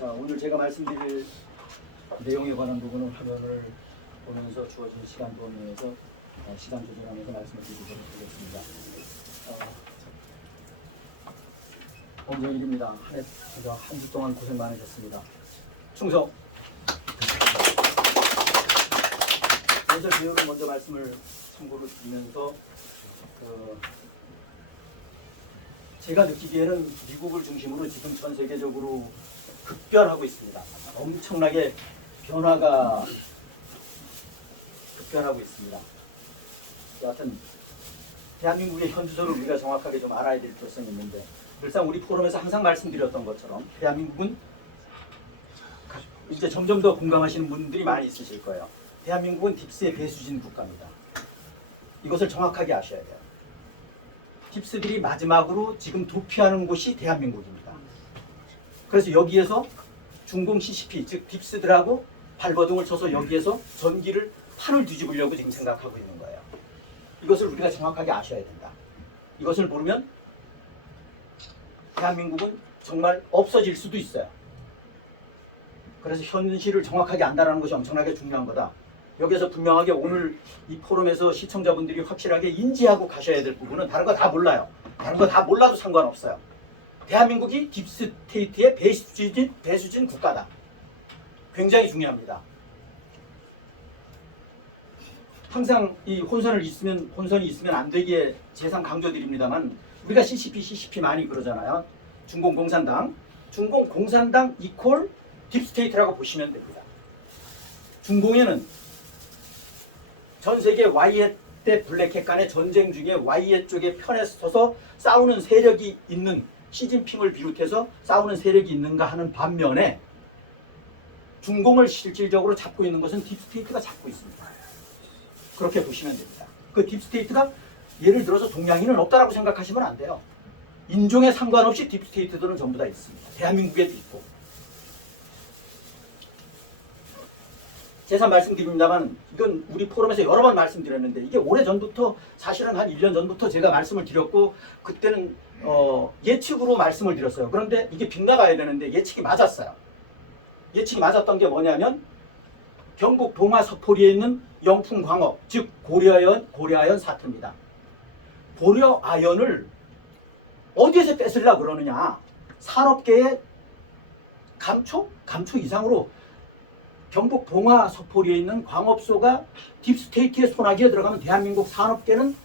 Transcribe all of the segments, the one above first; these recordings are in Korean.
자, 오늘 제가 말씀드릴 내용에 관한 부분은 화면을 보면서 주어진 시간 범위에서 시간 조절하면서 말씀을 드리도록 하겠습니다. 엄정일입니다. 한 주 동안 고생 많으셨습니다. 충성! 먼저 비율을 먼저 말씀을 참고로 드리면서 제가 느끼기에는 미국을 중심으로 지금 전 세계적으로 급변하고 있습니다. 엄청나게 변화가 급변하고 있습니다. 여하튼 대한민국의 현주소를 우리가 정확하게 좀 알아야 될 필요성이 있는데, 늘상 우리 포럼에서 항상 말씀드렸던 것처럼 대한민국은 이제 점점 더 공감하시는 분들이 많이 있으실 거예요. 대한민국은 딥스의 배수진 국가입니다. 이것을 정확하게 아셔야 돼요. 딥스들이 마지막으로 지금 도피하는 곳이 대한민국입니다. 그래서 여기에서 중공 CCP, 즉 딥스들하고 발버둥을 쳐서 여기에서 전기를 판을 뒤집으려고 지금 생각하고 있는 거예요. 이것을 우리가 정확하게 아셔야 된다. 이것을 모르면 대한민국은 정말 없어질 수도 있어요. 그래서 현실을 정확하게 안다는 것이 엄청나게 중요한 거다. 여기서 분명하게 오늘 이 포럼에서 시청자분들이 확실하게 인지하고 가셔야 될 부분은 다른 거 다 몰라요. 다른 거 다 몰라도 상관없어요. 대한민국이 딥스테이트의 배수진 국가다. 굉장히 중요합니다. 항상 이 혼선이 있으면 안 되기에 재상 강조드립니다만, 우리가 CCP 많이 그러잖아요. 중공공산당 이퀄 딥스테이트라고 보시면 됩니다. 중공에는 전 세계 Y해 때 블랙햇 간의 전쟁 중에 Y해 쪽의 편에 서서 싸우는 세력이 있는, 시진핑을 비롯해서 싸우는 세력이 있는가 하는 반면에 중공을 실질적으로 잡고 있는 것은 딥스테이트가 잡고 있습니다. 그렇게 보시면 됩니다. 그 딥스테이트가 예를 들어서 동양인은 없다라고 생각하시면 안 돼요. 인종에 상관없이 딥스테이트들은 전부 다 있습니다. 대한민국에도 있고. 재산 말씀드립니다만, 이건 우리 포럼에서 여러 번 말씀드렸는데, 이게 오래전부터, 사실은 한 1년 전부터 제가 말씀을 드렸고, 그때는 예측으로 말씀을 드렸어요. 그런데 이게 빗나가야 되는데 예측이 맞았어요. 예측이 맞았던 게 뭐냐면, 경북 봉화 서포리에 있는 영풍광업, 즉 고려아연 사태입니다. 고려아연을 어디에서 뺏으려고 그러느냐. 산업계의 감초 이상으로 경북 봉화 서포리에 있는 광업소가 딥스테이트의 손아귀에 들어가면 대한민국 산업계는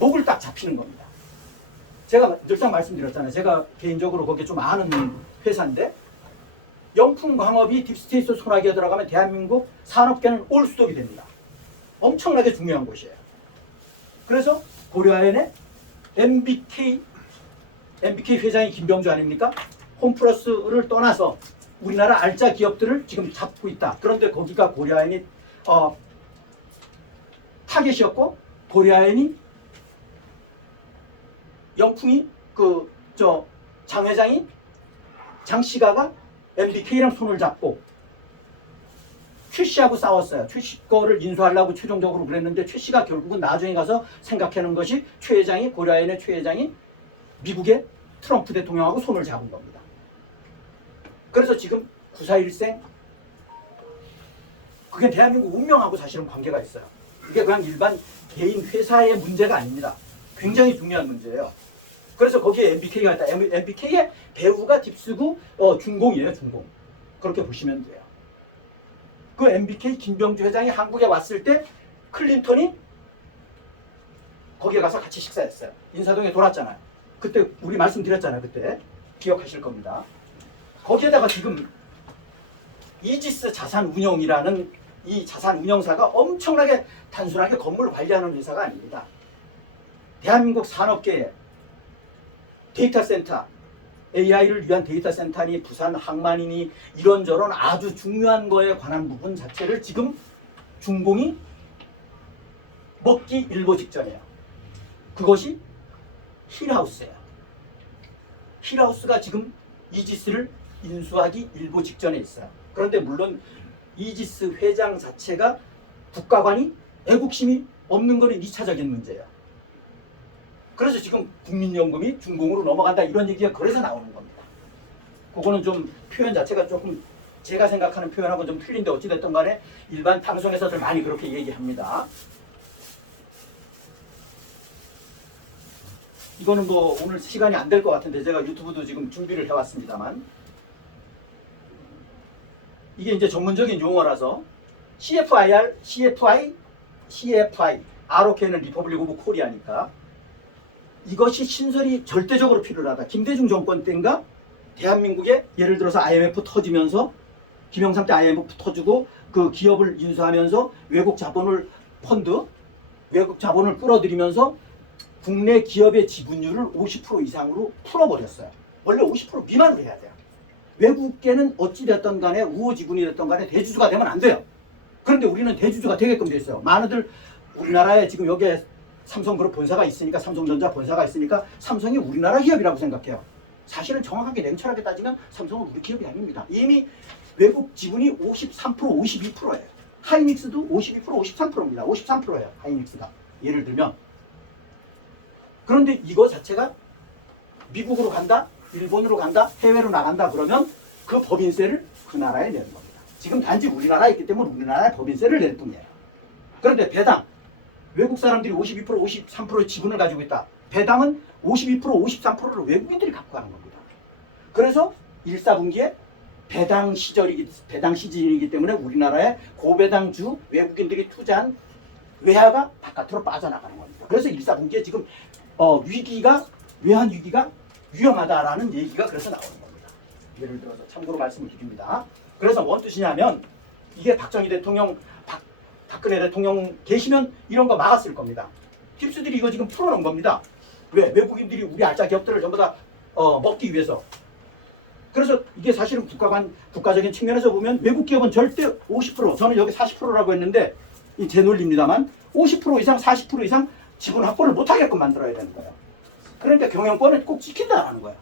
목을 딱 잡히는 겁니다. 제가 늘상 말씀드렸잖아요. 제가 개인적으로 거기에 좀 아는 회사인데, 영풍광업이 딥스테이트 손아귀에 들어가면 대한민국 산업계는 올스톱이 됩니다. 엄청나게 중요한 곳이에요. 그래서 고려아연의 MBK 회장이 김병주 아닙니까? 홈플러스를 떠나서 우리나라 알짜 기업들을 지금 잡고 있다. 그런데 거기가 고려아연이 타겟이었고, 고려아연이 영풍이 장 씨가가 MBK랑 손을 잡고 최 씨하고 싸웠어요. 최 씨 거를 인수하려고 최종적으로 그랬는데, 최 씨가 결국은 나중에 가서 생각하는 것이 고려아연의 최 회장이 미국의 트럼프 대통령하고 손을 잡은 겁니다. 그래서 지금 941생, 그게 대한민국 운명하고 사실은 관계가 있어요. 이게 그냥 일반 개인 회사의 문제가 아닙니다. 굉장히 중요한 문제예요. 그래서 거기에 MBK가 있다. MBK의 배후가 딥스고 중공이에요. 중공. 그렇게 보시면 돼요. 그 MBK 김병주 회장이 한국에 왔을 때 클린턴이 거기에 가서 같이 식사했어요. 인사동에 돌았잖아요. 그때 우리 말씀드렸잖아요. 그때 기억하실 겁니다. 거기에다가 지금 이지스 자산운용이라는 이 자산운용사가 엄청나게 단순하게 건물 관리하는 회사가 아닙니다. 대한민국 산업계에 데이터 센터, AI를 위한 데이터 센터니 부산 항만이니 이런저런 아주 중요한 거에 관한 부분 자체를 지금 중공이 먹기 일보 직전이에요. 그것이 힐하우스예요. 힐하우스가 지금 이지스를 인수하기 일보 직전에 있어요. 그런데 물론 이지스 회장 자체가 국가관이 애국심이 없는 것은 2차적인 문제예요. 그래서 지금 국민연금이 중공으로 넘어간다, 이런 얘기가 그래서 나오는 겁니다. 그거는 좀 표현 자체가 조금 제가 생각하는 표현하고 좀 틀린데 어찌됐든 간에 일반 방송에서들 많이 그렇게 얘기합니다. 이거는 뭐 오늘 시간이 안 될 것 같은데 제가 유튜브도 지금 준비를 해왔습니다만 이게 이제 전문적인 용어라서 CFIR, CFI, ROK는 리퍼블릭 오브 코리아니까 이것이 신설이 절대적으로 필요하다. 김대중 정권 때인가 대한민국에 예를 들어서 IMF 터지면서 김영삼 때 IMF 터지고 그 기업을 인수하면서 외국 자본을 펀드, 외국 자본을 끌어들이면서 국내 기업의 지분율을 50% 이상으로 풀어버렸어요. 원래 50% 미만으로 해야 돼요. 외국계는 어찌됐든 간에 우호지군이 됐든 간에 대주주가 되면 안 돼요. 그런데 우리는 대주주가 되게끔 돼 있어요. 많은들 우리나라에 지금 여기에 삼성그룹 본사가 있으니까 삼성전자 본사가 있으니까 삼성이 우리나라 기업이라고 생각해요. 사실은 정확하게 냉철하게 따지면 삼성은 우리 기업이 아닙니다. 이미 외국 지분이 53%, 52%예요. 하이닉스도 52%, 53%입니다. 53%예요. 하이닉스가. 예를 들면. 그런데 이거 자체가 미국으로 간다, 일본으로 간다, 해외로 나간다 그러면 그 법인세를 그 나라에 내는 겁니다. 지금 단지 우리나라에 있기 때문에 우리나라에 법인세를 낼 뿐이에요. 그런데 배당, 외국 사람들이 52%, 53% 지분을 가지고 있다. 배당은 52%, 53%를 외국인들이 갖고 가는 겁니다. 그래서 1, 4분기에 배당 시즌이기 때문에 우리나라에 고배당주 외국인들이 투자한 외화가 바깥으로 빠져나가는 겁니다. 그래서 1, 4분기에 지금 외환 위기가 위험하다라는 얘기가 그래서 나오는 겁니다. 예를 들어서 참고로 말씀을 드립니다. 그래서 뭔 뜻이냐면 이게 박정희 대통령, 박근혜 대통령 계시면 이런 거 막았을 겁니다. 힙스들이 이거 지금 풀어놓은 겁니다. 왜? 외국인들이 우리 알짜 기업들을 전부 다 먹기 위해서. 그래서 이게 사실은 국가적인 측면에서 보면 외국 기업은 절대 50%, 저는 여기 40%라고 했는데 제 논리입니다만 50% 이상, 40% 이상 지분 확보를 못하게끔 만들어야 되는 거예요. 그러니까 경영권을 꼭 지킨다라는 거예요.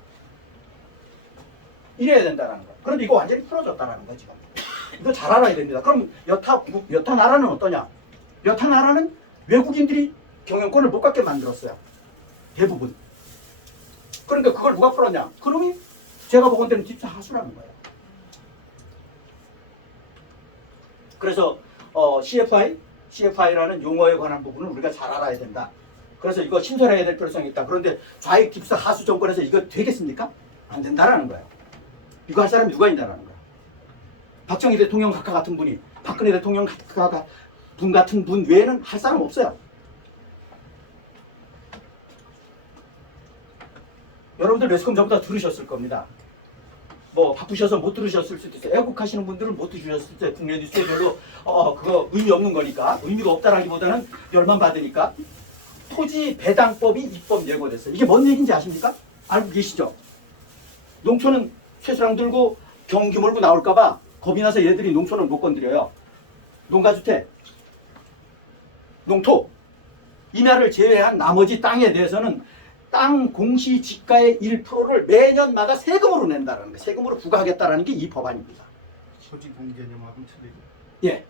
이래야 된다라는 거예요. 그런데 이거 완전히 풀어줬다라는 거예요, 지금. 이거 잘 알아야 됩니다. 그럼 여타 나라는 어떠냐? 여타 나라는 외국인들이 경영권을 못 갖게 만들었어요. 대부분. 그러니까 그걸 누가 풀었냐? 그놈이 제가 보건대는 딥사 하수라는 거예요. 그래서 CFI라는 용어에 관한 부분은 우리가 잘 알아야 된다. 그래서 이거 신설해야 될 필요성이 있다. 그런데 좌익 딥사 하수 정권에서 이거 되겠습니까? 안 된다라는 거예요. 이거 할 사람이 누가 있냐라는 거예요. 박정희 대통령 각하 같은 분이, 박근혜 대통령 각하 분 같은 분 외에는 할 사람 없어요. 여러분들 매스컴 전부 다 들으셨을 겁니다. 뭐 바쁘셔서 못 들으셨을 수도 있어요. 애국하시는 분들은 못 들으셨을 때 국내 뉴스에 별로 그거 의미 없는 거니까, 의미가 없다라기보다는 열만 받으니까 토지 배당법이 입법 예고됐어요. 이게 뭔 얘기인지 아십니까? 알고 계시죠? 농촌은 쇠수랑 들고 경기 몰고 나올까봐 겁이 나서 얘들이 농촌을 못 건드려요. 농가주택, 농토, 이날을 제외한 나머지 땅에 대해서는 땅 공시지가의 1%를 매년마다 세금으로 낸다는 거예요. 세금으로 부과하겠다는 게 이 법안입니다. 소지분 개념하고는 틀리죠. 예.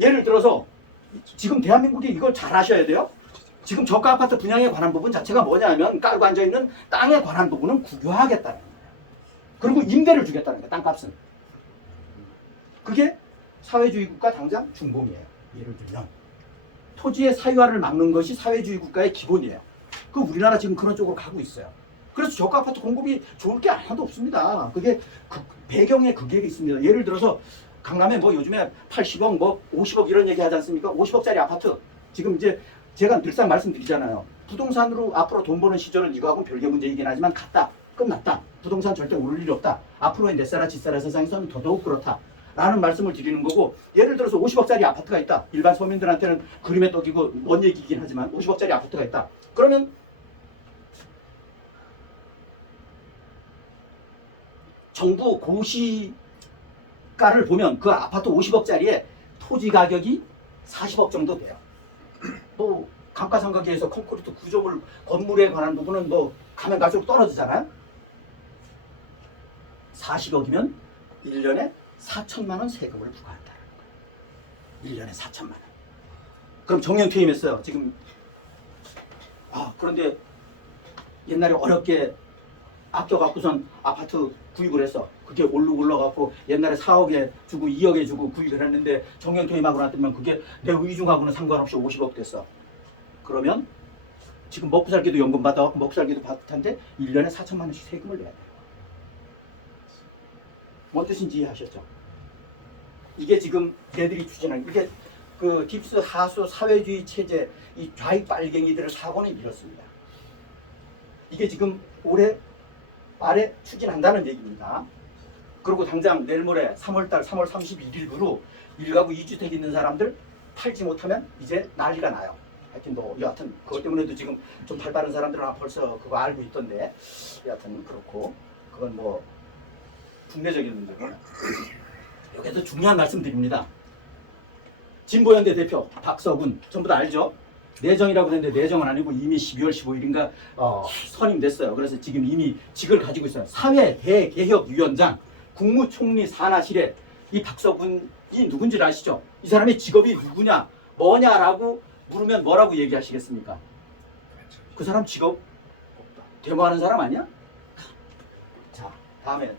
예를 들어서 지금 대한민국이 이걸 잘 아셔야 돼요. 지금 저가 아파트 분양에 관한 부분 자체가 뭐냐면 깔고 앉아있는 땅에 관한 부분은 국유화하겠다는 거예요. 그리고 임대를 주겠다는 거예요. 땅값은. 그게 사회주의 국가 당장 준공이에요. 예를 들면 토지의 사유화를 막는 것이 사회주의 국가의 기본이에요. 그 우리나라 지금 그런 쪽으로 가고 있어요. 그래서 저가 아파트 공급이 좋을 게 하나도 없습니다. 그게 배경에 그게 있습니다. 예를 들어서 강남에 뭐 요즘에 80억 뭐 50억 이런 얘기 하지 않습니까? 50억짜리 아파트. 지금 이제 제가 늘상 말씀드리잖아요. 부동산으로 앞으로 돈 버는 시절은 이거하고는 별개 문제이긴 하지만 갔다. 끝났다. 부동산 절대 오를 일이 없다. 앞으로의 넷사라 집사라 세상에서는 더더욱 그렇다. 라는 말씀을 드리는 거고, 예를 들어서 50억짜리 아파트가 있다. 일반 서민들한테는 그림의 떡이고 먼 얘기이긴 하지만 50억짜리 아파트가 있다. 그러면 정부 고시가를 보면 그 아파트 50억짜리에 토지 가격이 40억 정도 돼요. 뭐 감가상각에서 콘크리트 구조물 건물에 관한 부분은 뭐 가면 갈수록 떨어지잖아요. 40억이면 1년에 4천만 원 세금을 부과한다는 거예요. 1년에 4천만 원. 그럼 정년 퇴임했어요. 지금 그런데 옛날에 어렵게 아껴갖고선 아파트 구입을 했어. 그게 올라가고 옛날에 4억에 주고 2억에 주고 구입을 했는데 정년퇴임하고 났더니 그게 내 의중하고는 상관없이 50억 됐어. 그러면 지금 먹고 살기도 연금 받아 먹고 살기도 받을 텐데 1년에 4천만 원씩 세금을 내야 돼. 뭔 뜻인지 이해하셨죠? 이게 지금 걔들이 추진하는 이게 그 딥스 하수 사회주의 체제 이 좌익 빨갱이들을 사고는 이렇습니다. 이게 지금 올해 말에 추진한다는 얘기입니다. 그리고 당장 내일 모레 3월달 3월 31일부로 1가구 2주택 있는 사람들 팔지 못하면 이제 난리가 나요. 하여튼 뭐 여하튼 그것 때문에도 지금 좀 발빠른 사람들은 벌써 그거 알고 있던데 여하튼 그렇고 그건 뭐 국내적인 문제고 여기서 중요한 말씀 드립니다. 진보연대 대표 박서군 전부 다 알죠? 내정이라고 했는데 내정은 아니고 이미 12월 15일인가 선임됐어요. 그래서 지금 이미 직을 가지고 있어요. 사회대개혁위원장 국무총리 산하실에 이 박서군이 누군지 아시죠? 이 사람의 직업이 누구냐 뭐냐라고 물으면 뭐라고 얘기하시겠습니까? 그 사람 직업 데모하는 사람 아니야? 자 다음에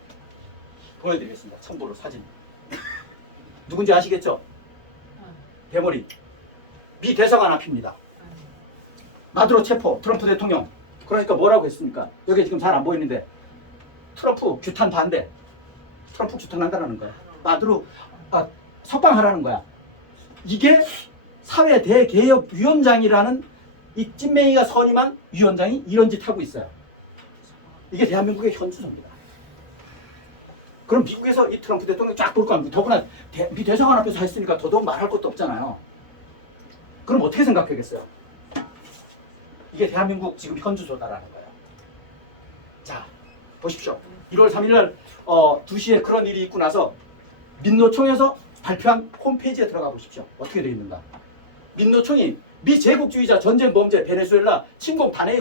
보여드리겠습니다. 첨부로 사진 누군지 아시겠죠? 대머리 미 대사관 앞입니다. 마두로 체포 트럼프 대통령 그러니까 뭐라고 했습니까? 여기 지금 잘 안 보이는데 트럼프 규탄 반대 트럼프 규탄한다는 거야. 마두로 석방하라는 거야. 이게 사회 대개혁위원장이라는 이 찐맹이가 선임한 위원장이 이런 짓 하고 있어요. 이게 대한민국의 현주소입니다. 그럼 미국에서 이 트럼프 대통령 쫙 볼 거 아닙니까? 더구나 미 대사관 앞에서 했으니까 더더욱 말할 것도 없잖아요. 그럼 어떻게 생각하겠어요? 이게 대한민국 지금 현주소다라는 거예요. 자, 보십시오. 1월 3일 날 2시에 그런 일이 있고 나서 민노총에서 발표한 홈페이지에 들어가 보십시오. 어떻게 되어 있는가? 민노총이 미제국주의자 전쟁 범죄 베네수엘라 침공 단해에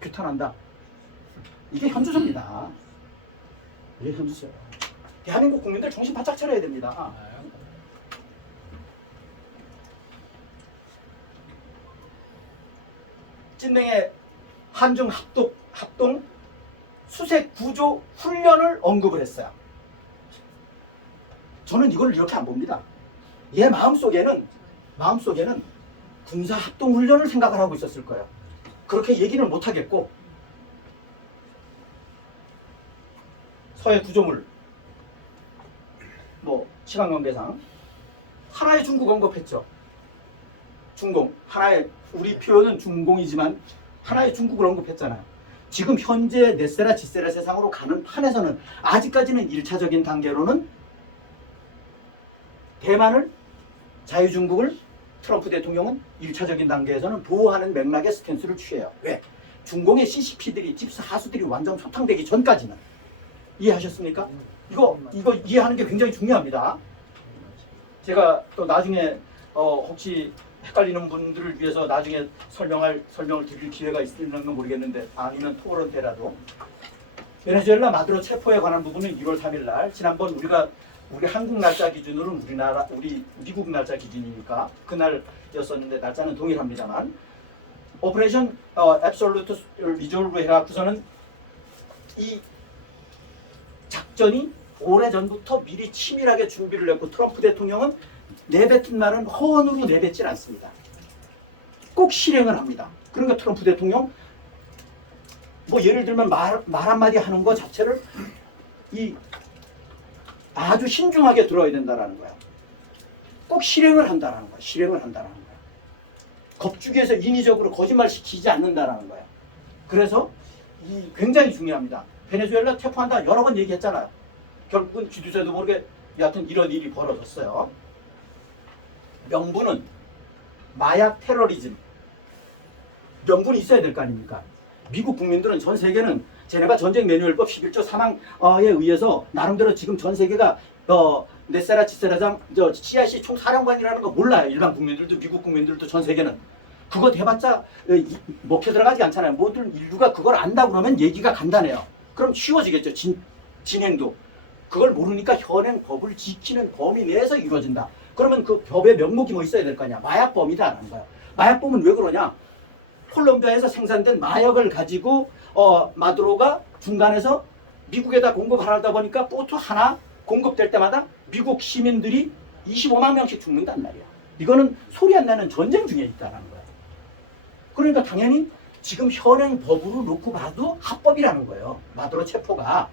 규탄한다. 이게 현주소입니다. 이게 현주소예요. 대한민국 국민들 정신 바짝 차려야 됩니다. 찐맹의 한중 합동 수색 구조 훈련을 언급을 했어요. 저는 이걸 이렇게 안 봅니다. 얘 마음속에는 군사 합동 훈련을 생각을 하고 있었을 거예요. 그렇게 얘기는 못 하겠고 서해 구조물 뭐 시간 관계상 하나의 중국 언급했죠. 중공 하나의 우리 표현은 중공이지만 하나의 중국을 언급했잖아요. 지금 현재 넷세라 지세라 세상으로 가는 판에서는 아직까지는 1차적인 단계로는 대만을 자유중국을 트럼프 대통령은 1차적인 단계에서는 보호하는 맥락의 스탠스를 취해요. 왜? 중공의 CCP들이 딥스 하수들이 완전 소탕되기 전까지는 이해하셨습니까? 이거 이해하는 게 굉장히 중요합니다. 제가 또 나중에 혹시 헷갈리는 분들을 위해서 나중에 설명을 드릴 기회가 있을는 건 모르겠는데 아니면 토론 때라도 베네수엘라 마두로 체포에 관한 부분은 1월 3일 날 지난번 우리 한국 날짜 기준으로는 우리 미국 날짜 기준이니까 그날이었었는데 날짜는 동일합니다만 오퍼레이션 앱솔루트 리졸브 해갖고서는 이 작전이 오래전부터 미리 치밀하게 준비를 했고 트럼프 대통령은 내뱉은 말은 허언으로 내뱉질 않습니다. 꼭 실행을 합니다. 그러니까 트럼프 대통령 뭐 예를 들면 말 한마디 하는 거 자체를 아주 신중하게 들어야 된다라는 거야. 꼭 실행을 한다라는 거야. 실행을 한다라는 거야. 겁주기에서 인위적으로 거짓말 시키지 않는다라는 거야. 그래서 굉장히 중요합니다. 베네수엘라 체포한다 여러 번 얘기했잖아요. 결국은 쥐두새도 모르게 여하튼 이런 일이 벌어졌어요. 명분은 마약 테러리즘. 명분이 있어야 될 거 아닙니까? 미국 국민들은 전 세계는 제네바 전쟁 매뉴얼법 11조 3항에 의해서 나름대로 지금 전 세계가 넷세라 치세라장 CIC 총사령관이라는 거 몰라요. 일반 국민들도 미국 국민들도 전 세계는. 그거 대봤자 먹혀 들어가지 않잖아요. 모든 인류가 그걸 안다 그러면 얘기가 간단해요. 그럼 쉬워지겠죠. 진행도. 그걸 모르니까 현행 법을 지키는 범위 내에서 이루어진다. 그러면 그 법의 명목이 뭐 있어야 될 거 아니야. 마약범이다라는 거야. 마약범은 왜 그러냐. 콜롬비아에서 생산된 마약을 가지고 마두로가 중간에서 미국에다 공급하다 보니까 보트 하나 공급될 때마다 미국 시민들이 25만 명씩 죽는단 말이야. 이거는 소리 안 나는 전쟁 중에 있다는 거야. 그러니까 당연히 지금 현행 법으로 놓고 봐도 합법이라는 거예요. 마두로 체포가.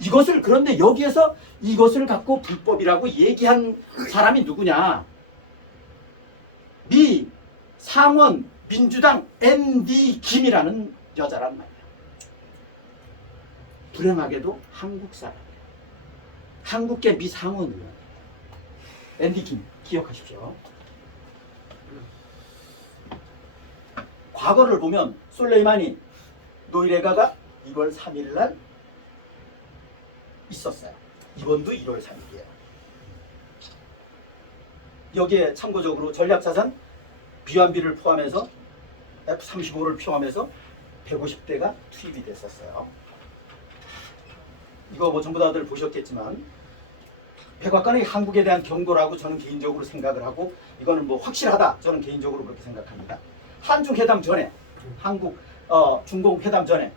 이것을 그런데 여기에서 이것을 갖고 불법이라고 얘기한 사람이 누구냐? 미 상원 민주당 MD 김이라는 여자란 말이야. 불행하게도 한국 사람이야. 한국계 미 상원 의원. MD 김 기억하십시오. 과거를 보면 솔레이마니 노이레가가 1월 3일 날 있었어요. 이번도 1월 3일이에요. 여기에 참고적으로 전략자산 비완비를 포함해서 F-35를 포함해서 150대가 투입이 됐었어요. 이거 뭐 전부 다들 보셨겠지만 백악관의 한국에 대한 경고라고 저는 개인적으로 생각을 하고 이거는 뭐 확실하다 저는 개인적으로 그렇게 생각합니다. 한중 회담 전에 중공 회담 전에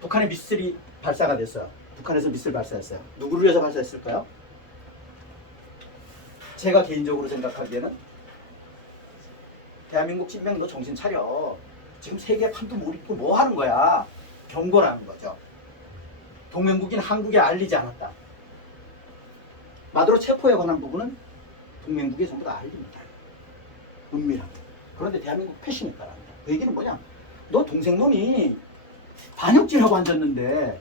북한의 미사일이 발사가 됐어요. 북한에서 미사일 발사했어요. 누구를 위해서 발사했을까요? 제가 개인적으로 생각하기에는 대한민국 진명 너 정신 차려. 지금 세계 판도 못 입고 뭐 하는 거야. 경고라는 거죠. 동맹국인 한국에 알리지 않았다. 마두로 체포에 관한 부분은 동맹국에 전부 다 알립니다. 은밀합니다. 그런데 대한민국 패싱했다랍니다. 그 얘기는 뭐냐? 너 동생놈이 반역질하고 앉았는데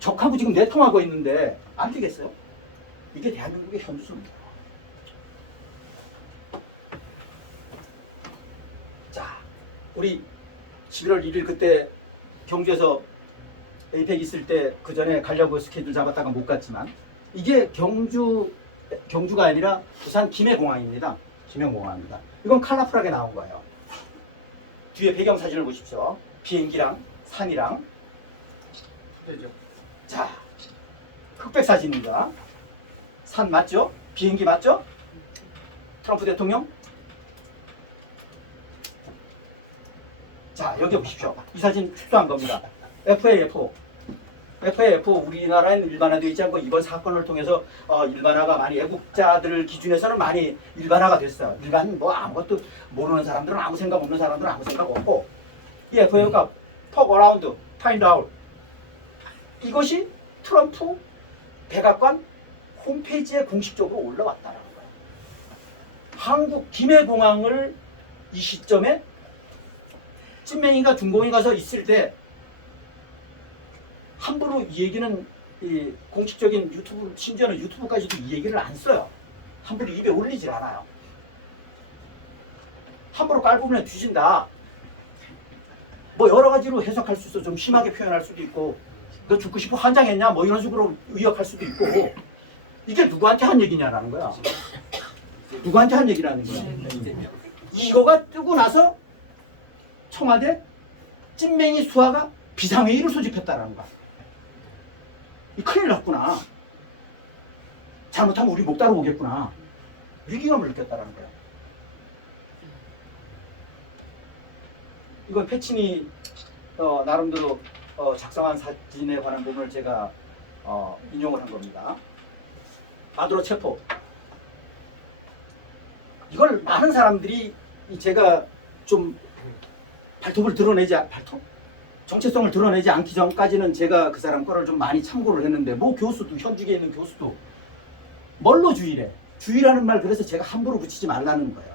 적하고 지금 내통하고 있는데 안 되겠어요? 이게 대한민국의 현수입니다. 자, 우리 11월 1일 그때 경주에서 에이펙 있을 때 그 전에 가려고 스케줄 잡았다가 못 갔지만 이게 경주가 아니라 부산 김해공항입니다. 김해공항입니다. 이건 컬러풀하게 나온 거예요. 뒤에 배경 사진을 보십시오. 비행기랑 산이랑. 그죠. 자, 흑백 사진입니다. 산 맞죠? 비행기 맞죠? 트럼프 대통령. 자, 여기 보십시오. 이 사진 축소한 겁니다. FAF 우리나라에는 일반화되어 있지 않고 이번 사건을 통해서 일반화가 많이 애국자들 기준에서는 많이 일반화가 됐어요. 일반 뭐 아무것도 모르는 사람들은 아무 생각 없는 사람들은 아무 생각 없고 이 FAF가 talk around, find out 이것이 트럼프 백악관 홈페이지에 공식적으로 올라왔다는 거예요. 한국 김해공항을 이 시점에 찐맹이가 중공이 가서 있을 때 함부로 이 얘기는 이 공식적인 유튜브 심지어는 유튜브까지도 이 얘기를 안 써요. 함부로 입에 올리질 않아요. 함부로 깔보면 뒤진다. 뭐 여러 가지로 해석할 수 있어. 좀 심하게 표현할 수도 있고 너 죽고 싶어 환장했냐 뭐 이런 식으로 의역할 수도 있고 이게 누구한테 한 얘기냐라는 거야. 누구한테 한 얘기라는 거야. 이거가 뜨고 나서 청와대 찐맹이 수하가 비상회의를 소집했다라는 거야. 이 큰일 났구나. 잘못하면 우리 목 따로 오겠구나. 위기감을 느꼈다라는 거야. 이건 패친이 나름대로 작성한 사진에 관한 부분을 제가 인용을 한 겁니다. 마두로 체포. 이걸 많은 사람들이 제가 좀 발톱을 드러내지 발톱? 정체성을 드러내지 않기 전까지는 제가 그 사람 거를 좀 많이 참고를 했는데 뭐 교수도 현직에 있는 교수도 뭘로 주의래? 주의라는 말 그래서 제가 함부로 붙이지 말라는 거예요.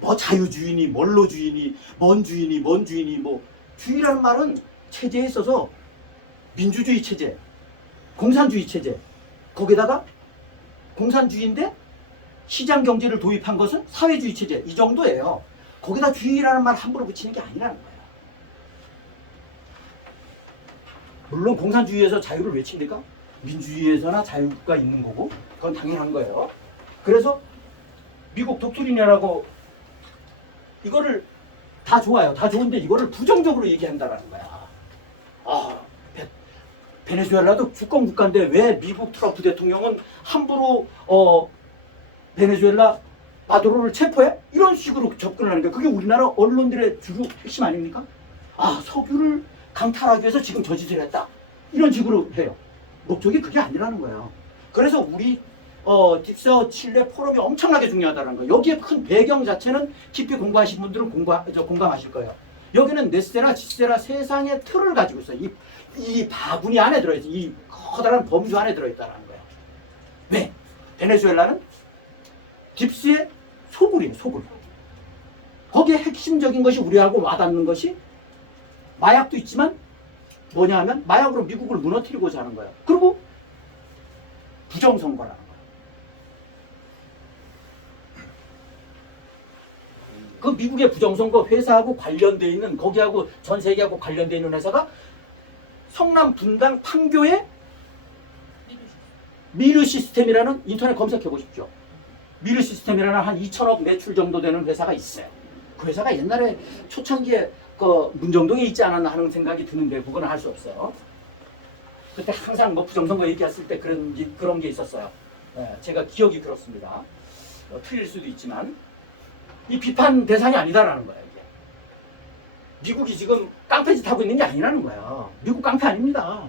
뭐 자유주의니 뭘로 주의니 뭔 주의니 뭔 주의니 뭐 주의라는 말은 체제에 있어서 민주주의 체제, 공산주의 체제 거기다가 공산주의인데 시장 경제를 도입한 것은 사회주의 체제 이 정도예요. 거기다 주의라는 말 함부로 붙이는 게 아니라는 거예요. 물론 공산주의에서 자유를 외칩니까? 민주주의에서나 자유가 있는 거고 그건 당연한 거예요. 그래서 미국 독트린이라고 이거를 다 좋아요. 다 좋은데 이거를 부정적으로 얘기한다라는 거야. 베네수엘라도 주권 국가인데 왜 미국 트럼프 대통령은 함부로 베네수엘라 마두로를 체포해? 이런 식으로 접근을 하는 거야. 그게 우리나라 언론들의 주로 핵심 아닙니까? 석유를 강탈하기 위해서 지금 저 짓을 했다. 이런 식으로 해요. 목적이 그게 아니라는 거예요. 그래서 우리 딥서 칠레 포럼이 엄청나게 중요하다는 거예요. 여기에 큰 배경 자체는 깊이 공부하신 분들은 공감하실 거예요. 여기는 넷세라, 지세라 세상의 틀을 가지고 있어요. 이 바구니 안에 들어있어요. 이 커다란 범주 안에 들어있다는 거예요. 왜? 베네수엘라는 딥스의 소굴이에요. 소굴. 거기에 핵심적인 것이 우리하고 와닿는 것이 마약도 있지만 뭐냐 하면 마약으로 미국을 무너뜨리고자 하는 거예요. 그리고 부정선거라는 거예요. 그 미국의 부정선거 회사하고 관련되어 있는, 거기하고 전 세계하고 관련되어 있는 회사가 성남 분당 판교의 미르 시스템이라는, 인터넷 검색해 보십시오. 미르 시스템이라는 한 2천억 매출 정도 되는 회사가 있어요. 그 회사가 옛날에 초창기에 그 문정동에 있지 않았나 하는 생각이 드는데 그거는 할 수 없어요. 그때 항상 뭐 부정선거 얘기했을 때 그런 게 있었어요. 제가 기억이 그렇습니다. 틀릴 수도 있지만 이 비판 대상이 아니다라는 거예요. 이게. 미국이 지금 깡패짓 하고 있는 게 아니라는 거예요. 미국 깡패 아닙니다.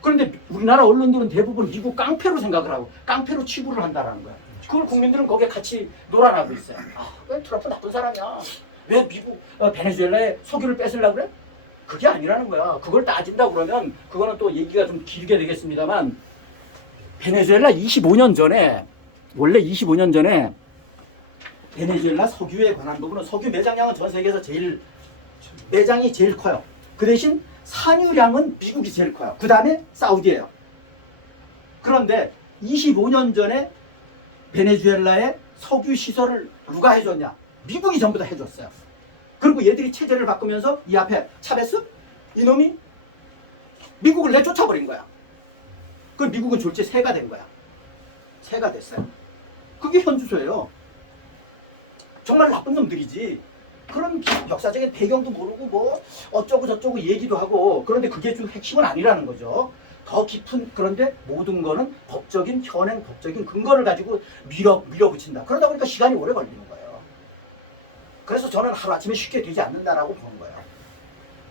그런데 우리나라 언론들은 대부분 미국 깡패로 생각을 하고 깡패로 치부를 한다라는 거예요. 그걸 국민들은 거기에 같이 놀아나고 있어요. 왜 트럼프 나쁜 사람이야? 왜 미국 베네수엘라에 석유를 뺏으려고 그래? 그게 아니라는 거야. 그걸 따진다 그러면 그거는 또 얘기가 좀 길게 되겠습니다만, 베네수엘라 25년 전에, 원래 25년 전에 베네수엘라 석유에 관한 부분은, 석유 매장량은 전 세계에서 매장이 제일 커요. 그 대신 산유량은 미국이 제일 커요. 그 다음에 사우디예요. 그런데 25년 전에 베네수엘라의 석유 시설을 누가 해줬냐? 미국이 전부 다 해줬어요. 그리고 얘들이 체제를 바꾸면서 이 앞에 차베스? 이놈이 미국을 내쫓아버린 거야. 그 미국은 졸지 새가 된 거야. 새가 됐어요. 그게 현주소예요. 정말 나쁜 놈들이지. 그런 역사적인 배경도 모르고 뭐 어쩌고 저쩌고 얘기도 하고, 그런데 그게 좀 핵심은 아니라는 거죠. 더 깊은, 그런데 모든 거는 법적인, 현행 법적인 근거를 가지고 밀어붙인다. 그러다 보니까 시간이 오래 걸리는 거예요. 그래서 저는 하루아침에 쉽게 되지 않는다라고 보는 거예요.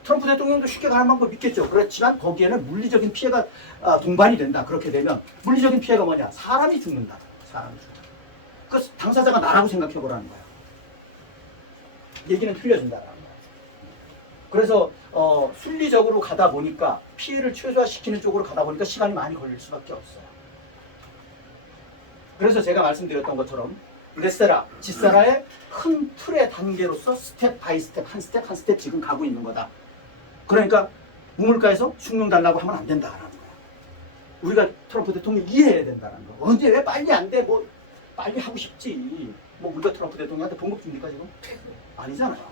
트럼프 대통령도 쉽게 가는 방법 믿겠죠. 그렇지만 거기에는 물리적인 피해가 동반이 된다. 그렇게 되면 물리적인 피해가 뭐냐? 사람이 죽는다. 사람이 죽는다. 그 당사자가 나라고 생각해 보라는 거예요. 얘기는 틀려진다라는 거예요. 그래서 순리적으로 가다 보니까, 피해를 최소화시키는 쪽으로 가다 보니까 시간이 많이 걸릴 수밖에 없어요. 그래서 제가 말씀드렸던 것처럼 넷세라, 지세라의 큰 틀의 단계로서 스텝 바이 스텝, 한 스텝 한 스텝 지금 가고 있는 거다. 그러니까 우물가에서 숭늉 달라고 하면 안 된다라는 거야. 우리가 트럼프 대통령 이해해야 된다는 거. 언제 왜 빨리 안 돼? 뭐 빨리 하고 싶지. 뭐 우리가 트럼프 대통령한테 봉급 줍니까 지금? 아니잖아요.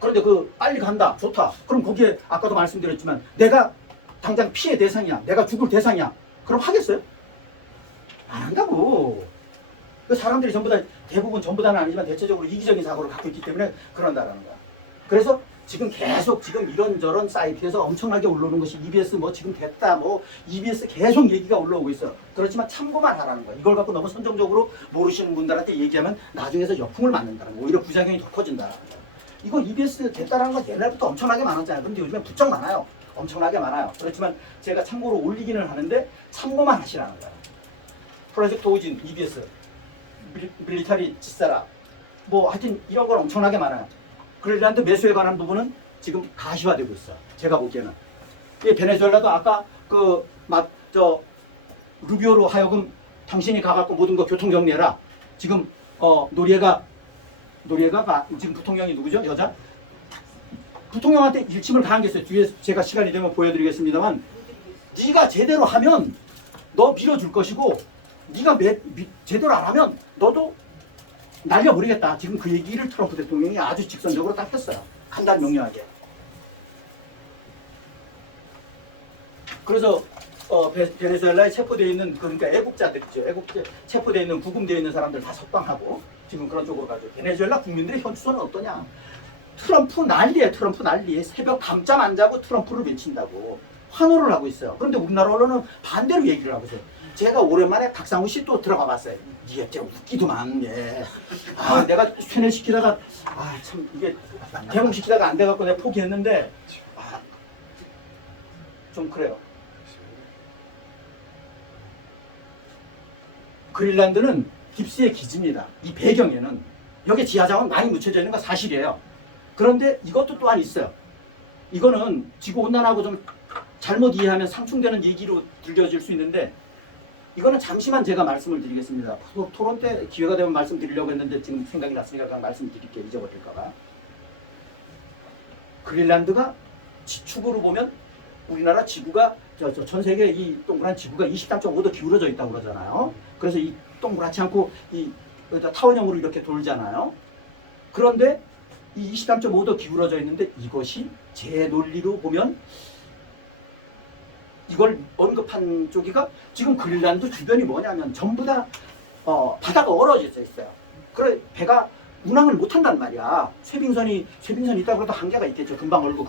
그런데 그 빨리 간다, 좋다. 그럼 거기에 아까도 말씀드렸지만 내가 당장 피해 대상이야, 내가 죽을 대상이야. 그럼 하겠어요? 안 한다고. 그 사람들이 대부분 전부 다는 아니지만 대체적으로 이기적인 사고를 갖고 있기 때문에 그런다라는 거야. 그래서 지금 계속 이런저런 사이트에서 엄청나게 올라오는 것이 EBS 뭐 지금 됐다, 뭐 EBS 계속 얘기가 올라오고 있어요. 그렇지만 참고만 하라는 거야. 이걸 갖고 너무 선정적으로 모르시는 분들한테 얘기하면 나중에서 역풍을 맞는다는 거야. 오히려 부작용이 더 커진다는 거야. 이거 EBS 됐다라는 건 옛날부터 엄청나게 많았잖아요. 근데 요즘엔 부쩍 많아요. 엄청나게 많아요. 그렇지만 제가 참고로 올리기는 하는데 참고만 하시라는 거예요. 프로젝트 오진, EBS, 밀리터리, 지세라, 뭐 하여튼 이런 건 엄청나게 많아요. 그런데 매수에 관한 부분은 지금 가시화되고 있어요. 제가 보기에는. 이 베네수엘라도 아까 루비오로 하여금 당신이 가갖고 모든 거 교통 정리해라. 지금 노리에가 지금 부통령이 누구죠? 여자? 부통령한테 일침을 가한 게 있어요. 뒤에 제가 시간이 되면 보여드리겠습니다만, 네가 제대로 하면 너 밀어줄 것이고, 네가 제대로 안 하면 너도 날려버리겠다. 지금 그 얘기를 트럼프 대통령이 아주 직선적으로 딱 했어요. 간단 명료하게. 그래서 베네수엘라에 체포되어 있는, 그러니까 애국자들 있죠. 체포되어 있는, 구금되어 있는 사람들 다 석방하고 지금 그런 쪽으로 가죠. 베네수엘라 국민들의 현주소는 어떠냐? 트럼프 난리에 새벽 밤잠 안 자고 트럼프를 외친다고 환호를 하고 있어요. 그런데 우리나라 언론은 반대로 얘기를 하고 있어요. 제가 오랜만에 박상우 씨 또 들어가 봤어요. 이게 좀 웃기더만. 예. 아, 내가 세뇌시키다가 참 이게 개몽시키다가 안 돼갖고 내가 포기했는데 좀 그래요. 그린란드는 깁스의 기지입니다. 이 배경에는 여기 지하자원 많이 묻혀져 있는 거 사실이에요. 그런데 이것도 또한 있어요. 이거는 지구온난화하고 좀 잘못 이해하면 상충되는 얘기로 들려질 수 있는데 이거는 잠시만 제가 말씀을 드리겠습니다. 토론 때 기회가 되면 말씀드리려고 했는데 지금 생각이 났으니까 그냥 말씀드릴게요. 잊어버릴까봐. 그린란드가 지축으로 보면 우리나라 지구가 전 세계 이 동그란 지구가 23.5도 기울어져 있다고 그러잖아요. 그래서 이 동그랗지 않고 이 타원형으로 이렇게 돌잖아요. 그런데 이 23.5도 기울어져 있는데 이것이 제 논리로 보면 이걸 언급한 쪽이가 지금 그린란드 주변이 뭐냐면 전부 다 바다가 얼어져 있어요. 그래 배가 운항을 못 한단 말이야. 쇄빙선이 있다고 해도 한계가 있겠죠. 금방 얼고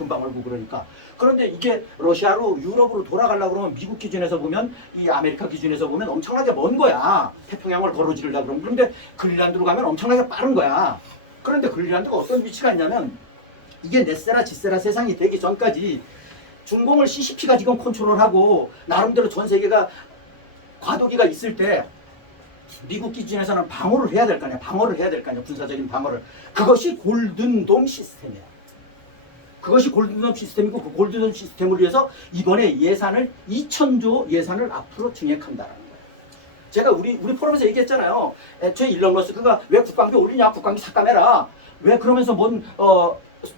그러니까. 그런데 이게 러시아로 유럽으로 돌아가려고 그러면 미국 기준에서 보면 이 아메리카 기준에서 보면 엄청나게 먼 거야. 태평양을 걸어지르려고 그러면. 그런데 그린란드로 가면 엄청나게 빠른 거야. 그런데 그린란드가 어떤 위치가 있냐면 이게 넷세라 지세라 세상이 되기 전까지 중공을 CCP가 지금 컨트롤하고 나름대로 전 세계가 과도기가 있을 때 미국 기준에서는 방어를 해야 될 거 아니야. 군사적인 방어를. 그것이 골든돔 시스템이야. 그것이 골든돔 시스템이고 그 골든돔 시스템을 위해서 이번에 예산을 2,000조 예산을 앞으로 증액한다라는 거예요. 제가 우리 포럼에서 얘기했잖아요. 애초에 일론 머스크가 왜 국방비 올리냐. 국방비 삭감해라. 왜 그러면서 뭔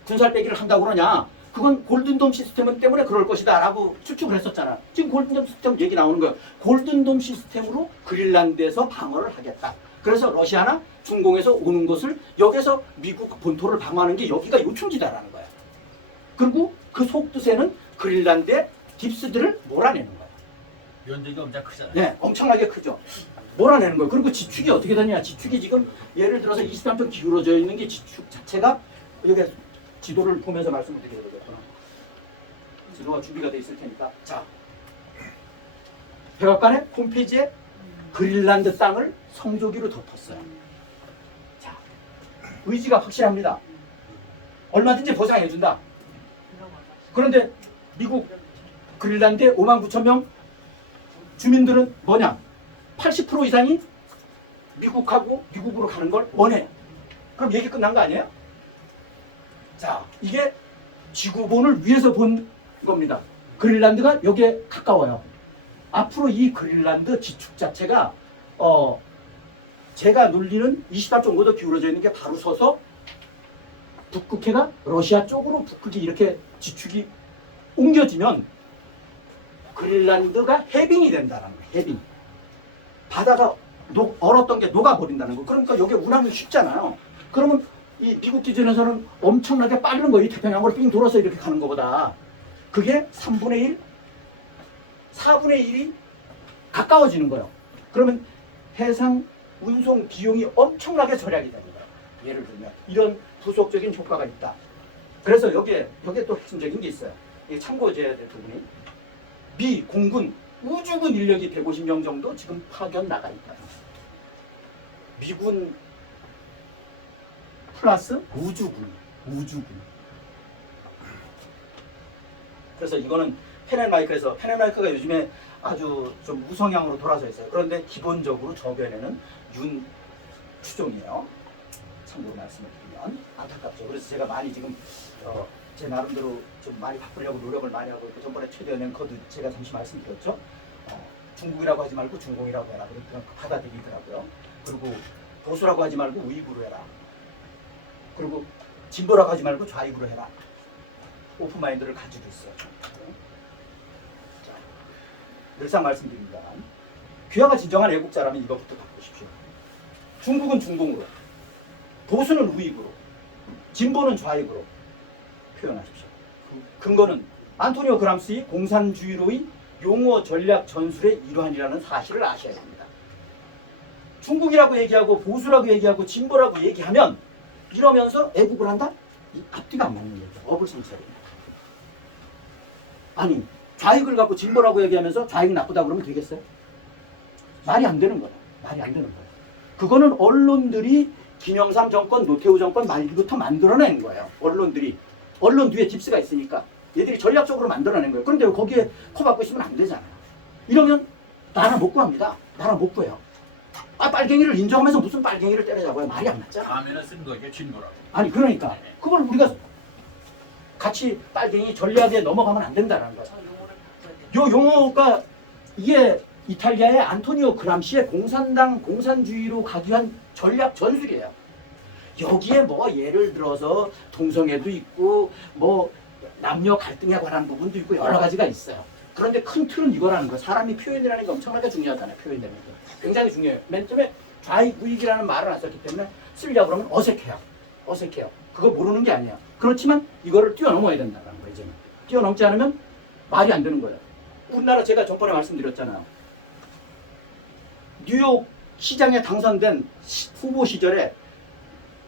군살 빼기를 한다고 그러냐. 그건 골든돔 시스템 때문에 그럴 것이다 라고 추측을 했었잖아. 지금 골든돔 시스템 얘기 나오는 거예요. 골든돔 시스템으로 그린란드에서 방어를 하겠다. 그래서 러시아나 중공에서 오는 것을 여기서 미국 본토를 방어하는 게 여기가 요충지다라는 거야. 그리고 그 속뜻에는 그린란드의 딥스들을 몰아내는 거야. 면적이 엄청 크잖아요. 네, 엄청나게 크죠. 몰아내는 거예요. 그리고 지축이 어떻게 되냐. 지축이 지금 예를 들어서 23점 기울어져 있는 게 지축 자체가 여기 지도를 보면서 말씀을 드리게 되겠구나. 지도가 준비가 돼 있을 테니까. 자, 백악관의 홈페이지에 그린란드 땅을 성조기로 덮었어요. 자, 의지가 확실합니다. 얼마든지 보상해준다. 그런데 미국 그린란드의 59,000명 주민들은 뭐냐? 80% 이상이 미국으로 가는 걸 원해. 그럼 얘기 끝난 거 아니에요? 자, 이게 지구본을 위해서 본 겁니다. 그린란드가 여기에 가까워요. 앞으로 이 그린란드 지축 자체가 제가 눌리는 24.5도 기울어져 있는 게 바로 서서 북극해가 러시아 쪽으로 북극이 이렇게 지축이 옮겨지면 그린란드가 해빙이 된다는 거예요. 해빙. 바다가 얼었던 게 녹아버린다는 거. 그러니까 여기 운항이 쉽잖아요. 그러면 이 미국 기준에서는 엄청나게 빠른 거예요. 이 태평양으로 삥 돌아서 이렇게 가는 것보다. 그게 3분의 1, 4분의 1이 가까워지는 거예요. 그러면 해상 운송 비용이 엄청나게 절약이 되는 거예요. 예를 들면 이런 부속적인 효과가 있다. 그래서 여기에 또 핵심적인 게 있어야 참고해야 될 부분이 미 공군 우주군 인력이 150명 정도 지금 파견 나가 있다. 미군 플러스 우주군. 그래서 이거는 페넬마이크가 요즘에 아주 좀 우성향으로 돌아서 있어요. 그런데 기본적으로 저변에는 윤 추종이에요. 참고로 말씀을 드리면 안타깝죠. 그래서 제가 많이 지금 제 나름대로 좀 많이 바꾸려고 노력을 많이 하고 있고 전번에 최대한 코드 제가 잠시 말씀드렸죠. 중국이라고 하지 말고 중공이라고 해라. 그냥 받아들이더라고요. 그리고 보수라고 하지 말고 우익으로 해라. 그리고 진보라고 하지 말고 좌익으로 해라. 오픈마인드를 가지고 있어요. 자, 늘상 말씀드립니다. 귀하가 진정한 애국자라면 이것부터 바꾸십시오. 중국은 중공으로, 보수는 우익으로, 진보는 좌익으로 표현하십시오. 근거는 안토니오 그람스의 공산주의로의 용어 전략 전술의 일환이라는 사실을 아셔야 됩니다. 중국이라고 얘기하고 보수라고 얘기하고 진보라고 얘기하면 이러면서 애국을 한다? 이 앞뒤가 안 맞는 얘기죠. 어불성설입니다. 아니 좌익을 갖고 진보라고 얘기하면서 좌익이 나쁘다고 그러면 되겠어요? 말이 안 되는 거예요. 말이 안 되는 거예요. 그거는 언론들이 김영삼 정권, 노태우 정권 말기부터 만들어낸 거예요. 언론들이. 언론 뒤에 딥스가 있으니까 얘들이 전략적으로 만들어낸 거예요. 그런데 거기에 코 박고 있으면 안 되잖아요. 이러면 나라 못 구합니다. 나라 못 구해요. 아, 빨갱이를 인정하면서 무슨 빨갱이를 때려잡아요. 말이 안 맞잖아. 다음에는 쓴 거죠, 진거라고. 아니 그러니까 그걸 우리가 같이 빨갱이 전략에 넘어가면 안 된다는 거예요. 요 용어가 이게 이탈리아의 안토니오 그람시의 공산당 공산주의로 가기 위한 전략 전술이에요. 여기에 뭐 예를 들어서 동성애도 있고 뭐 남녀 갈등에 관한 부분도 있고 여러 가지가 있어요. 그런데 큰 틀은 이거라는 거예요. 사람이 표현이라는 게 엄청나게 중요하잖아요. 표현이라는 게 굉장히 중요해요. 맨 처음에 좌익우익이라는 말을 안 썼기 때문에 쓰려고 그러면 어색해요. 어색해요. 그거 모르는 게 아니야. 그렇지만 이거를 뛰어넘어야 된다는 거예요. 이제는 뛰어넘지 않으면 말이 안 되는 거예요. 우리나라 제가 전번에 말씀드렸잖아요. 뉴욕 시장에 당선된 후보 시절에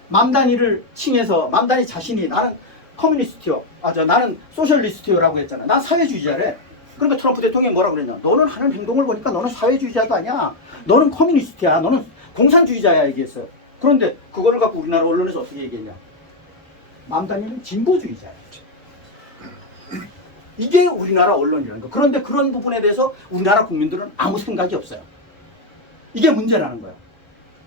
맘다니를 칭해서 맘다니 자신이 나는 커뮤니스트요. 나는 소셜리스트요라고 했잖아. 난 사회주의자래. 그러니까 트럼프 대통령이 뭐라고 그랬냐. 너는 하는 행동을 보니까 너는 사회주의자도 아니야. 너는 커뮤니스트야. 너는 공산주의자야 얘기했어요. 그런데 그거를 갖고 우리나라 언론에서 어떻게 얘기했냐. 맘다니는 진보주의자야. 이게 우리나라 언론이라는 거. 그런데 그런 부분에 대해서 우리나라 국민들은 아무 생각이 없어요. 이게 문제라는 거야.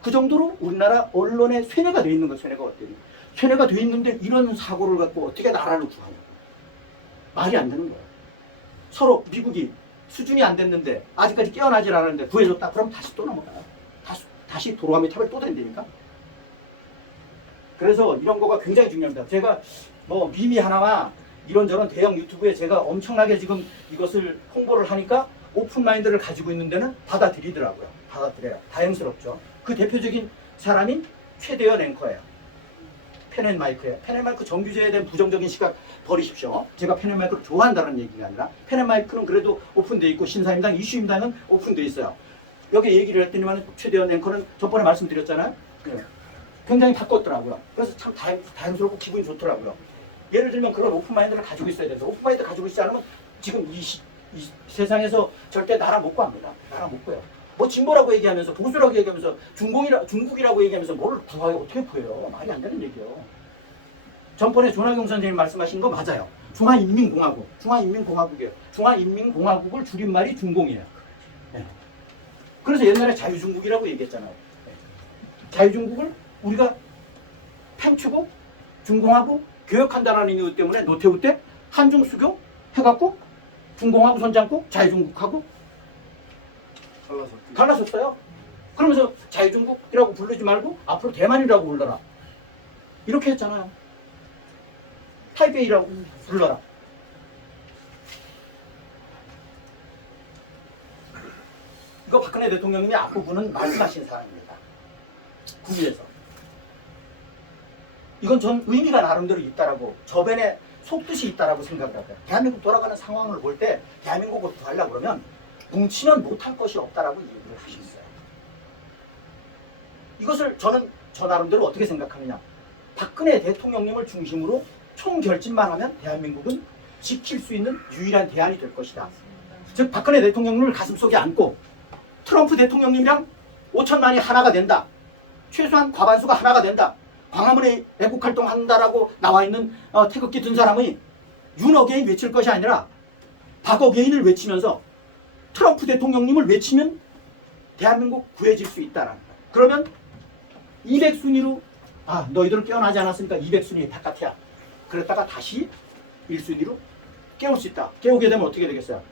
그 정도로 우리나라 언론에 쇠뇌가 돼 있는 거야. 쇠뇌가 어때요? 쇠뇌가 돼 있는데 이런 사고를 갖고 어떻게 나라를 구하냐고. 말이 안 되는 거야. 서로 미국이 수준이 안 됐는데 아직까지 깨어나질 않았는데 구해줬다. 그럼 다시 또 넘어가요. 다시 도로가미 탑을 또 댄다니까. 그래서 이런 거가 굉장히 중요합니다. 제가 뭐 미미 하나와 이런저런 대형 유튜브에 제가 엄청나게 지금 이것을 홍보를 하니까 오픈 마인드를 가지고 있는 데는 받아들이더라고요. 받아들여요. 다행스럽죠. 그 대표적인 사람이 최대현 앵커예요. 펜앤마이크예요. 펜앤마이크 정규제에 대한 부정적인 시각 버리십시오. 제가 펜앤마이크를 좋아한다는 얘기가 아니라 펜앤마이크는 그래도 오픈돼 있고 신사임당, 이슈임당은 오픈돼 있어요. 여기 얘기를 했더니만 최대현 앵커는 저번에 말씀드렸잖아요. 네. 굉장히 바꿨더라고요. 그래서 참 다행스럽고 기분이 좋더라고요. 예를 들면 그런 오픈마인드를 가지고 있어야 돼서 오픈마인드 가지고 있지 않으면 지금 이 세상에서 절대 나라 못 구합니다. 나라 못 구해요. 뭐 진보라고 얘기하면서 보수라고 얘기하면서 중국이라고 얘기하면서 뭘 구해요? 어떻게 구해요? 말이 안 되는 얘기예요. 전번에 조나경 선생님 말씀하신 거 맞아요. 중화인민공화국이에요. 중화인민공화국을 줄임말이 중공이에요. 네. 그래서 옛날에 자유중국이라고 얘기했잖아요. 네. 자유중국을 우리가 펜추고 중공하고 교역한다는 이유 때문에 노태우 때 한중수교 해갖고 중공하고 손잡고 자유중국하고 갈라섰어요. 그러면서 자유중국이라고 부르지 말고 앞으로 대만이라고 불러라. 이렇게 했잖아요. 타이베이라고 불러라. 이거 박근혜 대통령님이 앞부분은 말씀하신 사람입니다. 국위에서. 이건 전 의미가 나름대로 있다라고 저변에 속뜻이 있다라고 생각을 합니다. 대한민국 돌아가는 상황을 볼 때 대한민국을 구하려고 그러면 뭉치면 못할 것이 없다라고 얘기를 하셨어요. 이것을 저는 저 나름대로 어떻게 생각하느냐. 박근혜 대통령님을 중심으로 총결집만 하면 대한민국은 지킬 수 있는 유일한 대안이 될 것이다. 즉 박근혜 대통령님을 가슴속에 안고 트럼프 대통령님이랑 5천만이 하나가 된다. 최소한 과반수가 하나가 된다. 광화문에 애국활동한다라고 나와 있는 태극기 든 사람이 윤어게인 외칠 것이 아니라 박어게인을 외치면서 트럼프 대통령님을 외치면 대한민국 구해질 수 있다라는 거야. 그러면 200순위로 너희들은 깨어나지 않았으니까 200순위 바깥이야. 그랬다가 다시 1순위로 깨울 수 있다. 깨우게 되면 어떻게 되겠어요?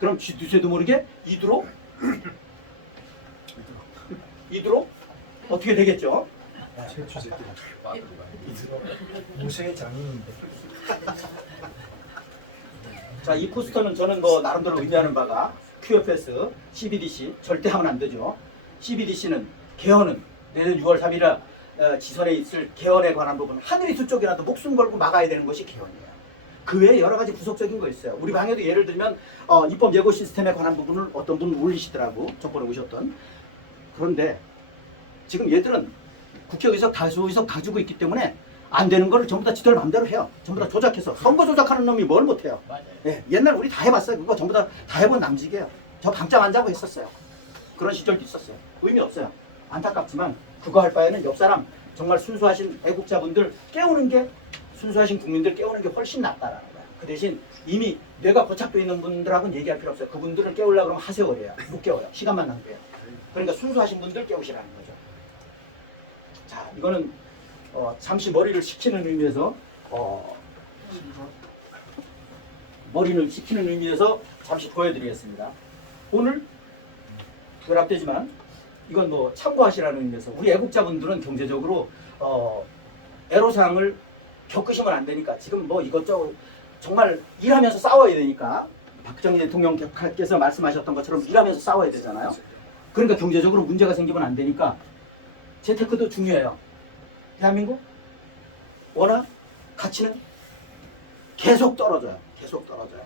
그럼 뒤새도 모르게 2두로 어떻게 되겠죠? 최초 새끼가 동생의 장인인데. 자, 이 포스터는 저는 뭐 나름대로 의미하는 바가 QFS, CBDC 절대 하면 안 되죠. CBDC는 개헌은 내년 6월 3일에 지선에 있을 개헌에 관한 부분 하늘이 두 쪽이라도 목숨 걸고 막아야 되는 것이 개헌이에요. 그 외에 여러 가지 구속적인 거 있어요. 우리 방에도 예를 들면 입법 예고 시스템에 관한 부분을 어떤 분 올리시더라고. 저번에 오셨던. 그런데 지금 얘들은 국회의석 다수의석 가지고 있기 때문에 안 되는 거를 전부 다 지들 마음대로 해요. 전부 다 조작해서. 선거 조작하는 놈이 뭘 못해요. 맞아요. 예, 옛날 우리 다 해봤어요. 그거 전부 다 해본 남직이에요. 저 방점 안 자고 했었어요. 그런 시절도 있었어요. 의미 없어요. 안타깝지만 그거 할 바에는 옆 사람 정말 순수하신 애국자분들 깨우는 게 순수하신 국민들 깨우는 게 훨씬 낫다라는 거야. 그 대신 이미 뇌가 고착돼 있는 분들하고는 얘기할 필요 없어요. 그분들을 깨우려고 그러면 하세요 그래요. 못 깨워요. 시간만 낭비해요. 그러니까 순수하신 분들 깨우시라는 거죠. 자, 이거는 잠시 머리를 식히는 의미에서 머리를 식히는 의미에서 잠시 보여드리겠습니다. 오늘 결합되지만 이건 뭐 참고하시라는 의미에서 우리 애국자분들은 경제적으로 애로사항을 겪으시면 안 되니까 지금 뭐 이것저것 정말 일하면서 싸워야 되니까 박정희 대통령께서 말씀하셨던 것처럼 일하면서 싸워야 되잖아요. 그러니까 경제적으로 문제가 생기면 안 되니까 재테크도 중요해요. 대한민국 워낙 가치는 계속 떨어져요. 계속 떨어져요.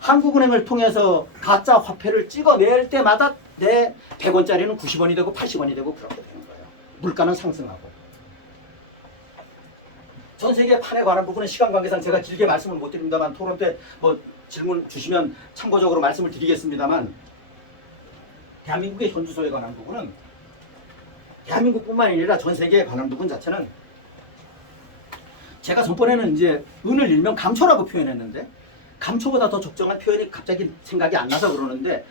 한국은행을 통해서 가짜 화폐를 찍어낼 때마다 내 100원짜리는 90원이 되고 80원이 되고 그렇게 되는 거예요. 물가는 상승하고. 전 세계 판에 관한 부분은 시간 관계상 제가 길게 말씀을 못 드립니다만 토론 때 뭐 질문 주시면 참고적으로 말씀을 드리겠습니다만 대한민국의 현주소에 관한 부분은 대한민국뿐만 아니라 전 세계에 관한 부분 자체는 제가 전번에는 이제 은을 일명 감초라고 표현했는데 감초보다 더 적정한 표현이 갑자기 생각이 안 나서 그러는데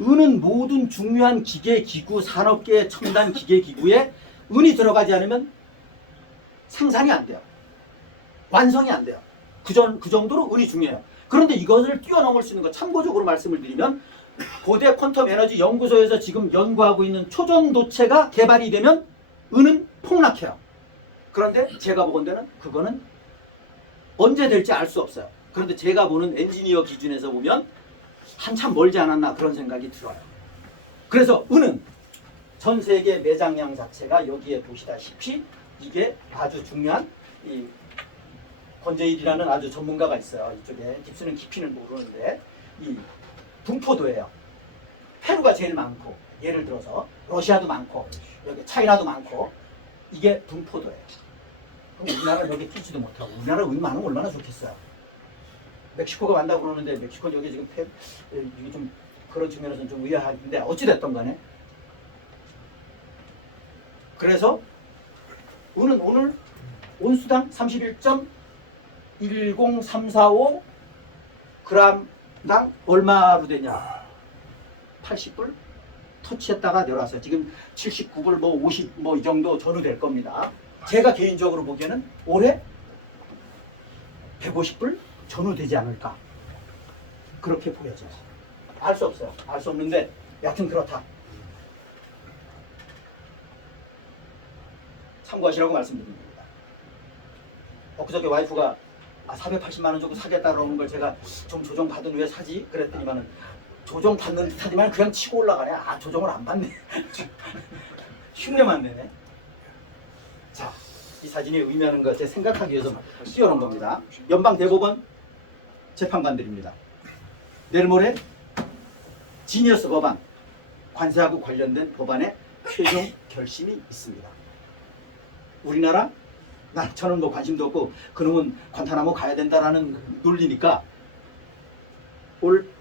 은은 모든 중요한 기계, 기구, 산업계의 첨단 기계, 기구에 은이 들어가지 않으면 생산이 안 돼요. 완성이 안 돼요. 그 정도로 은이 중요해요. 그런데 이것을 뛰어넘을 수 있는 것 참고적으로 말씀을 드리면 고대 퀀텀 에너지 연구소에서 지금 연구하고 있는 초전도체가 개발이 되면 은은 폭락해요. 그런데 제가 보건 데는 그거는 언제 될지 알 수 없어요. 그런데 제가 보는 엔지니어 기준에서 보면 한참 멀지 않았나 그런 생각이 들어요. 그래서 은은 전 세계 매장량 자체가 여기에 보시다시피 이게 아주 중요한 이 권재일이라는 아주 전문가가 있어요. 이쪽에 깁스는 깊이는 모르는데 이 분포도예요. 페루가 제일 많고 예를 들어서 러시아도 많고 여기 차이나도 많고 이게 분포도예요. 그럼 우리나라는 여기 끼지도 못하고 우리나라 은 많으면 얼마나 좋겠어요. 멕시코가 많다고 그러는데 멕시코는 여기 지금 이게 좀 그런 측면에서는 좀 의아한데 어찌됐든 간에 그래서 은은 오늘 온수당 31.10345 g당 얼마로 되냐 80불 터치했다가 내려왔어요. 지금 79불 뭐 50 뭐 이 정도 전후될 겁니다. 제가 개인적으로 보기에는 올해 150불 전후되지 않을까 그렇게 보여져요. 알 수 없어요. 알 수 없는데 여튼 그렇다. 참고하시라고 말씀드립니다. 엊그저께 와이프가 480만 원 주고 사겠다 그러는 걸 제가 좀 조정받은 후에 사지 그랬더니만은 조정받는 듯하지만 그냥 치고 올라가네. 아 조정을 안 받네. 흉내만 내네. 자, 이 사진이 의미하는 것에 생각하기 위해서 띄워놓은 겁니다. 연방대법원 재판관들입니다. 내일 모레 지니어스 법안, 관세하고 관련된 법안의 최종 결심이 있습니다. 우리나라 저는 뭐 관심도 없고 그놈은 관타나모 가야 된다라는 논리니까 오늘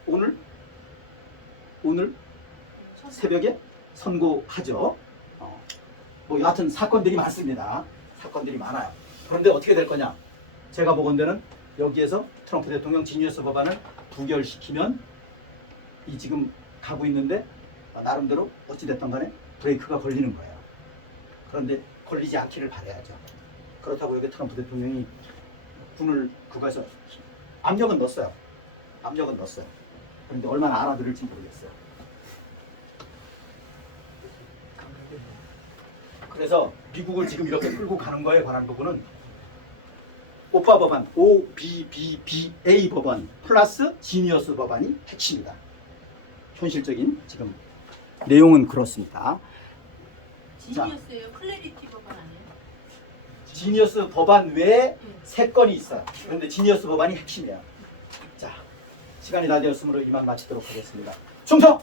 새벽에 선고하죠. 뭐 여하튼 사건들이 많습니다. 사건들이 많아요. 그런데 어떻게 될 거냐? 제가 보건대는 여기에서 트럼프 대통령 지니어스 법안을 부결시키면 이 지금 가고 있는데 나름대로 어찌됐든 간에 브레이크가 걸리는 거예요. 그런데 걸리지 않기를 바라야죠. 그렇다고 여기 트럼프 대통령이 분을 그거에서 압력은 넣었어요. 압력은 넣었어요. 그런데 얼마나 알아들을지 모르겠어요. 그래서 미국을 지금 이렇게 끌고 가는 거에 관한 부분은 오빠 법안, OBBBA 법안 플러스 지니어스 법안이 핵심이다. 현실적인 지금 내용은 그렇습니다. 지니어스예요? 클래리티 법안 아니에요? 지니어스 법안 외에 3건이 있어요. 그런데 지니어스 법안이 핵심이에요. 자, 시간이 다 되었으므로 이만 마치도록 하겠습니다. 충성!